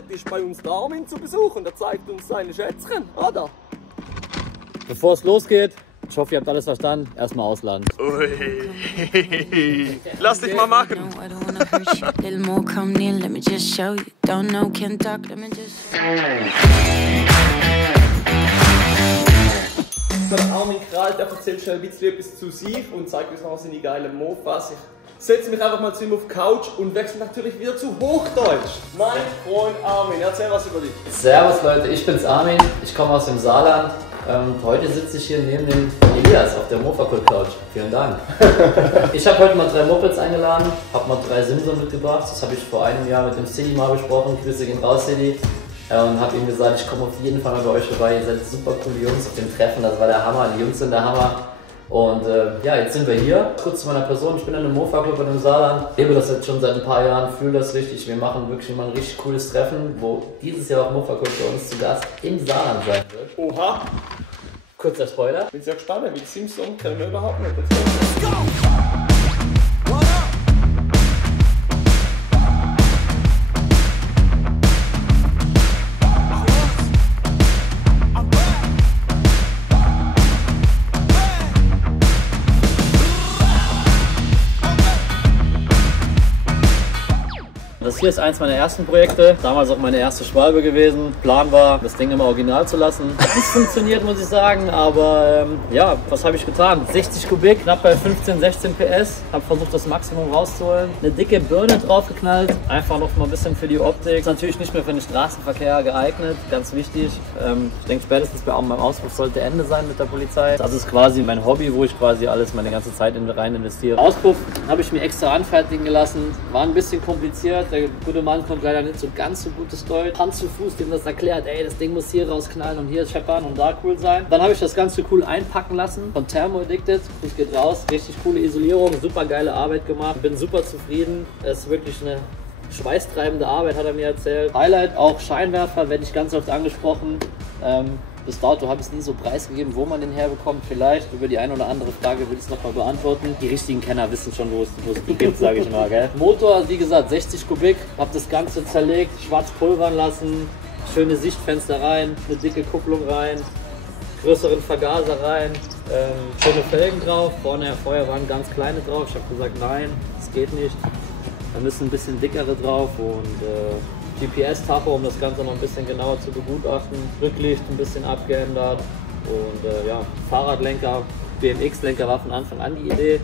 Heute ist bei uns der Armin zu Besuch und er zeigt uns seine Schätzchen, oder? Bevor es losgeht, ich hoffe, ihr habt alles verstanden. Erstmal ausladen. Ui. Lass dich mal machen. Der Armin Kral, der erzählt schnell ein bisschen etwas zu sich und zeigt uns noch seine geilen Mofas. Ich setze mich einfach mal zu ihm auf die Couch und wechsle natürlich wieder zu Hochdeutsch. Mein Freund Armin, erzähl was über dich. Servus Leute, ich bin's Armin. Ich komme aus dem Saarland. Heute sitze ich hier neben dem Elias auf der Mofa-Couch. Vielen Dank. Ich habe heute mal 3 Mopeds eingeladen, habe mal 3 Simson mitgebracht. Das habe ich vor einem Jahr mit dem City mal besprochen. Grüße gehen raus, City. Und habe ihm gesagt, ich komme auf jeden Fall mal bei euch vorbei. Ihr seid super coole Jungs auf dem Treffen, das war der Hammer. Die Jungs sind der Hammer. Und ja, jetzt sind wir hier. Kurz zu meiner Person, ich bin in einem Mofa-Club in dem Saarland. Ich lebe das jetzt schon seit ein paar Jahren, fühle das richtig. Wir machen wirklich mal ein richtig cooles Treffen, wo dieses Jahr auch Mofa-Club bei uns zu Gast im Saarland sein wird. Oha! Kurzer Spoiler. Bin sehr gespannt, wie Simpson kennen wir überhaupt nicht. Let's go! Das hier ist eins meiner ersten Projekte, damals auch meine erste Schwalbe gewesen. Plan war, das Ding immer original zu lassen. Hat nicht funktioniert, muss ich sagen, aber ja, was habe ich getan? 60 Kubik, knapp bei 15, 16 PS. Habe versucht, das Maximum rauszuholen. Eine dicke Birne draufgeknallt, einfach noch mal ein bisschen für die Optik. Ist natürlich nicht mehr für den Straßenverkehr geeignet, ganz wichtig. Ich denke, spätestens bei meinem Ausruf sollte Ende sein mit der Polizei. Das ist quasi mein Hobby, wo ich quasi alles, meine ganze Zeit rein investiere. Auspuff habe ich mir extra anfertigen gelassen, war ein bisschen kompliziert. Der gute Mann kommt leider nicht so ganz so gutes Deutsch. Hand zu Fuß, dem das erklärt, ey, das Ding muss hier rausknallen und hier scheppern und da cool sein. Dann habe ich das Ganze cool einpacken lassen von Thermo Addicted. Das geht raus, richtig coole Isolierung, super geile Arbeit gemacht. Bin super zufrieden. Es ist wirklich eine schweißtreibende Arbeit, hat er mir erzählt. Highlight auch Scheinwerfer, werde ich ganz oft angesprochen. Bis dato habe ich es nie so preisgegeben, wo man den herbekommt. Vielleicht über die eine oder andere Frage will ich es nochmal beantworten. Die richtigen Kenner wissen schon, wo es die gibt, sage ich mal. Gell? Motor, wie gesagt, 60 Kubik. Habe das Ganze zerlegt, schwarz pulvern lassen, schöne Sichtfenster rein, eine dicke Kupplung rein, größeren Vergaser rein, schöne Felgen drauf. Vorher waren ganz kleine drauf. Ich habe gesagt, nein, das geht nicht. Da müssen ein bisschen dickere drauf und GPS-Tacho, um das Ganze noch ein bisschen genauer zu begutachten. Rücklicht ein bisschen abgeändert und ja, Fahrradlenker, BMX-Lenker war von Anfang an die Idee.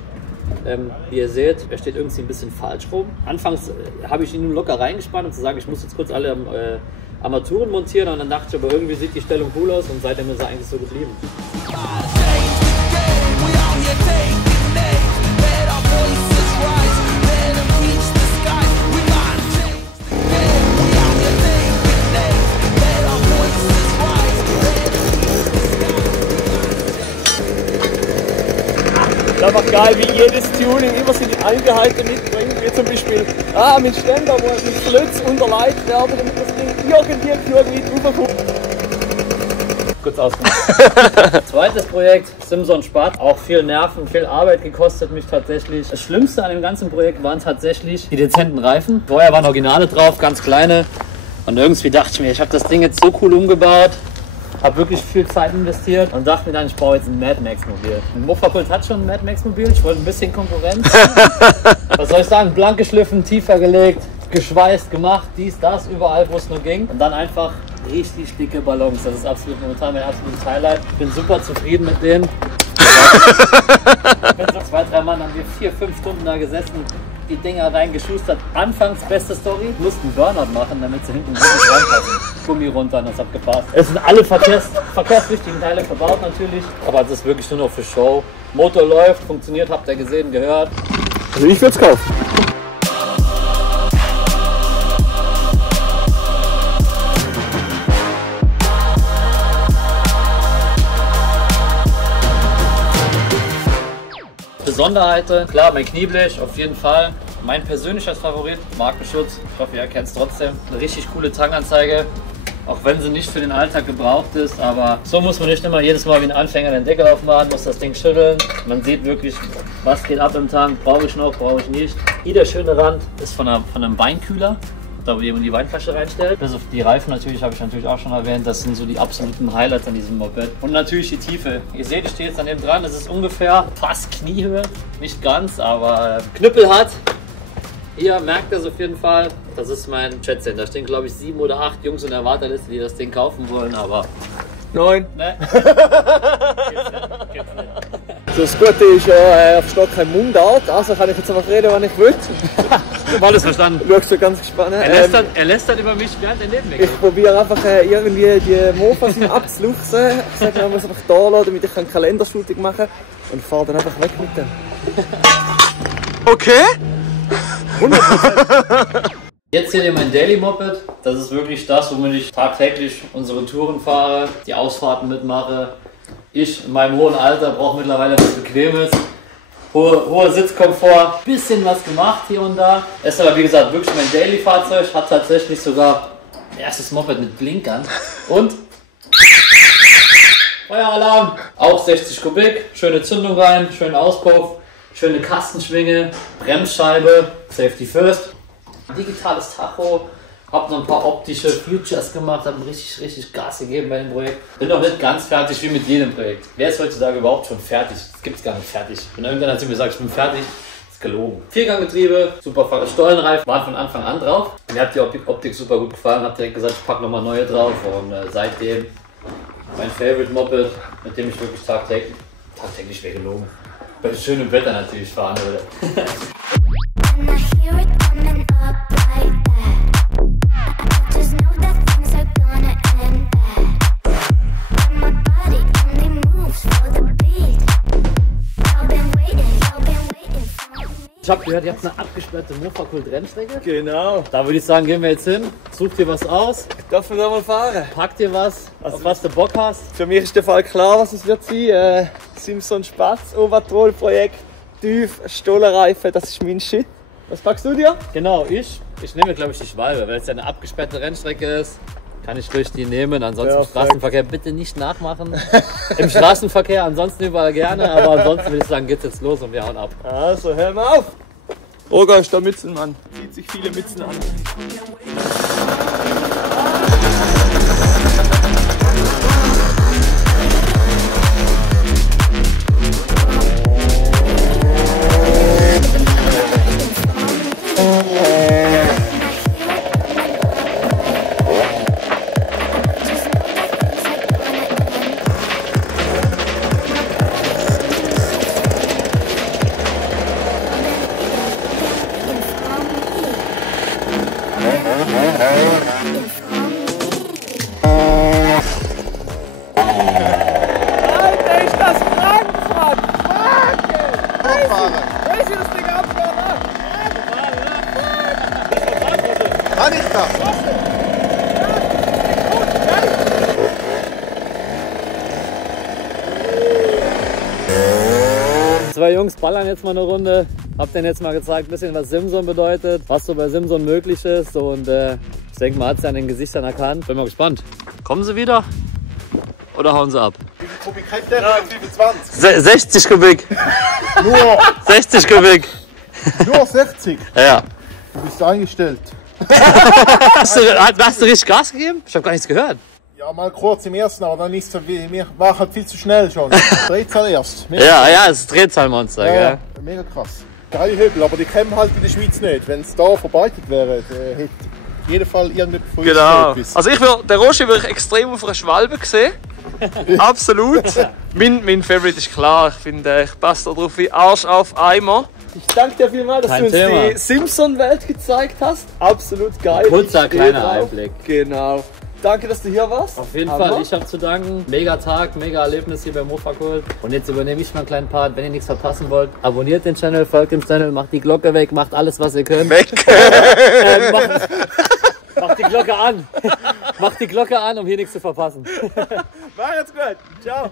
Wie ihr seht, er steht irgendwie ein bisschen falsch rum. Anfangs habe ich ihn nur locker reingespannt, um zu sagen, ich muss jetzt kurz alle Armaturen montieren und dann dachte ich, aber irgendwie sieht die Stellung cool aus und seitdem ist er eigentlich so geblieben. Einfach geil, wie jedes Tuning immer seine Eingehalte mitbringt, wie zum Beispiel mit Ständer, wo mit Flötz unterlegt werden, damit das Ding irgendwie draufkommt. Kurz ausgemacht. Zweites Projekt, Simson Spart. Auch viel Nerven, viel Arbeit gekostet mich tatsächlich. Das Schlimmste an dem ganzen Projekt waren tatsächlich die dezenten Reifen. Vorher waren Originale drauf, ganz kleine. Und irgendwie dachte ich mir, ich habe das Ding jetzt so cool umgebaut. Habe wirklich viel Zeit investiert und dachte mir dann, ich baue jetzt ein Mad Max Mobil. Mofa-Kult hat schon ein Mad Max Mobil, ich wollte ein bisschen Konkurrenz. Was soll ich sagen, blank geschliffen, tiefer gelegt, geschweißt, gemacht, dies, das, überall wo es nur ging. Und dann einfach richtig dicke Ballons, das ist absolut momentan mein absolutes Highlight. Ich bin super zufrieden mit denen. Mit so 2, 3 Mann haben wir 4, 5 Stunden da gesessen, die Dinger reingeschustert. Anfangs beste Story, mussten Burnout machen, damit sie hinten wirklich reinpassen. Gummi runter und das hat gepasst. Es sind alle verkehrswichtigen Teile verbaut natürlich, aber es ist wirklich nur noch für Show. Motor läuft, funktioniert, habt ihr gesehen, gehört. Also ich würde es kaufen. Besonderheiten, klar, mein Knieblech auf jeden Fall. Mein persönlicher Favorit, Markenschutz. Ich hoffe, ihr erkennt es trotzdem. Eine richtig coole Tankanzeige. Auch wenn sie nicht für den Alltag gebraucht ist, aber so muss man nicht immer jedes Mal wie ein Anfänger den Deckel aufmachen, muss das Ding schütteln. Man sieht wirklich, was geht ab im Tank, brauche ich noch, brauche ich nicht. Hier der schöne Rand ist von einem Weinkühler. da wo jemand die Weinflasche reinstellt. Bis auf die Reifen natürlich, habe ich natürlich auch schon erwähnt, das sind so die absoluten Highlights an diesem Moped. Und natürlich die Tiefe. Ihr seht, ich stehe jetzt daneben dran, das ist ungefähr fast Kniehöhe, nicht ganz, aber Knüppel hat. Ihr merkt das auf jeden Fall, das ist mein Chat-Center. Da stehen glaube ich 7 oder 8 Jungs in der Warteliste, die das Ding kaufen wollen, aber 9. ne. Das Gute ist ja, auf Stock kein Mundart, also kann ich jetzt einfach reden, wann ich will. Alles verstanden. Du schaust so ganz gespannt. Er lästert über mich während er neben mir Ich probiere einfach irgendwie die Mofas abzuluchsen. Ich sage, man muss einfach da lassen, damit ich eine Kalendershooting machen kann. Und fahre dann einfach weg mit dem. Okay. 100%. Jetzt seht ihr mein Daily Moped. Das ist wirklich das, womit ich tagtäglich unsere Touren fahre, die Ausfahrten mitmache. Ich in meinem hohen Alter brauche mittlerweile was Bequemes. Hoher Sitzkomfort, bisschen was gemacht hier und da. Es ist aber wie gesagt wirklich mein Daily-Fahrzeug, hat tatsächlich sogar ein erstes Moped mit Blinkern und Feueralarm. Auch 60 Kubik, schöne Zündung rein, schönen Auspuff, schöne Kastenschwinge, Bremsscheibe, Safety First. Digitales Tacho, habe noch ein paar optische Features gemacht, habe richtig Gas gegeben bei dem Projekt. Bin noch nicht ganz fertig wie mit jedem Projekt. Wer ist heutzutage überhaupt schon fertig? Das gibt es gar nicht fertig. Wenn irgendwann hat sie mir gesagt, ich bin fertig, ist gelogen. Vierganggetriebe, super Stollenreifen, waren von Anfang an drauf. Mir hat die Optik super gut gefallen, habe direkt gesagt, ich packe nochmal neue drauf und seitdem mein Favorite Moped, mit dem ich wirklich tagtäglich wäre gelogen. Bei schönem Wetter natürlich fahren würde. Ich habe gehört, ihr habt eine abgesperrte Mofa-Kult-Rennstrecke. Genau. Da würde ich sagen, gehen wir jetzt hin, such dir was aus, Darf man da mal fahren? pack dir was, auf was du Bock hast. Für mich ist der Fall klar, was es wird sein. Simson Spatz, Overtroll-Projekt, tief, Stollenreifen, das ist mein Shit. Was packst du dir? Genau, ich nehme glaube ich die Schwalbe, weil es ja eine abgesperrte Rennstrecke ist. Kann ich durch die nehmen, ansonsten im Perfekt. Straßenverkehr bitte nicht nachmachen. Im Straßenverkehr ansonsten überall gerne, aber ansonsten würde ich sagen, geht's jetzt los und wir hauen ab. Also, hör mal auf! Roger ist der Mützenmann. Zieht sich viele Mützen an. Alter, ist das krank, Mann! Fuck! Weißt du, das Ding abfahren? Kann ich da? Zwei Jungs ballern jetzt mal eine Runde. Hab denen jetzt mal gezeigt, ein bisschen was Simson bedeutet, was so bei Simson möglich ist. Und ich denke, man hat es ja an den Gesichtern erkannt. Bin mal gespannt. Kommen sie wieder? Oder hauen sie ab? Wie viel Kubik hat der? 25. 60 Kubik. Nur, 60 Kubik. nur 60. Ja. Du bist eingestellt. Hast du richtig Gas gegeben? Ich habe gar nichts gehört. Ja, mal kurz im ersten, aber dann nicht so wie mir. War halt viel zu schnell schon. Drehzahl erst. Ja, es ist Drehzahlmonster, Ja, gell? mega krass. Geile Hebel, aber die kämen halt in der Schweiz nicht. Wenn es da verbreitet wäre, hätte auf jeden Fall irgendetwas früh Genau. etwas. Also der Roger würde ich extrem auf einer Schwalbe sehen. Absolut. Mein Favorite ist klar. Ich finde, ich passe da drauf wie Arsch auf Eimer. Ich danke dir vielmals, dass Kein du uns Thema. die Simpson-Welt gezeigt hast. Absolut geil. Kurzer, Ich stehe kleiner drauf. Einblick. Genau. Danke, dass du hier warst. Auf jeden Aber Fall, ich habe zu danken. Mega Tag, mega Erlebnis hier bei Mofa-Kult. Und jetzt übernehme ich mal einen kleinen Part. Wenn ihr nichts verpassen wollt, abonniert den Channel, folgt dem Channel, macht die Glocke weg, macht alles, was ihr könnt. weg. Macht die Glocke an. Macht die Glocke an, um hier nichts zu verpassen. Mach jetzt gut. Ciao.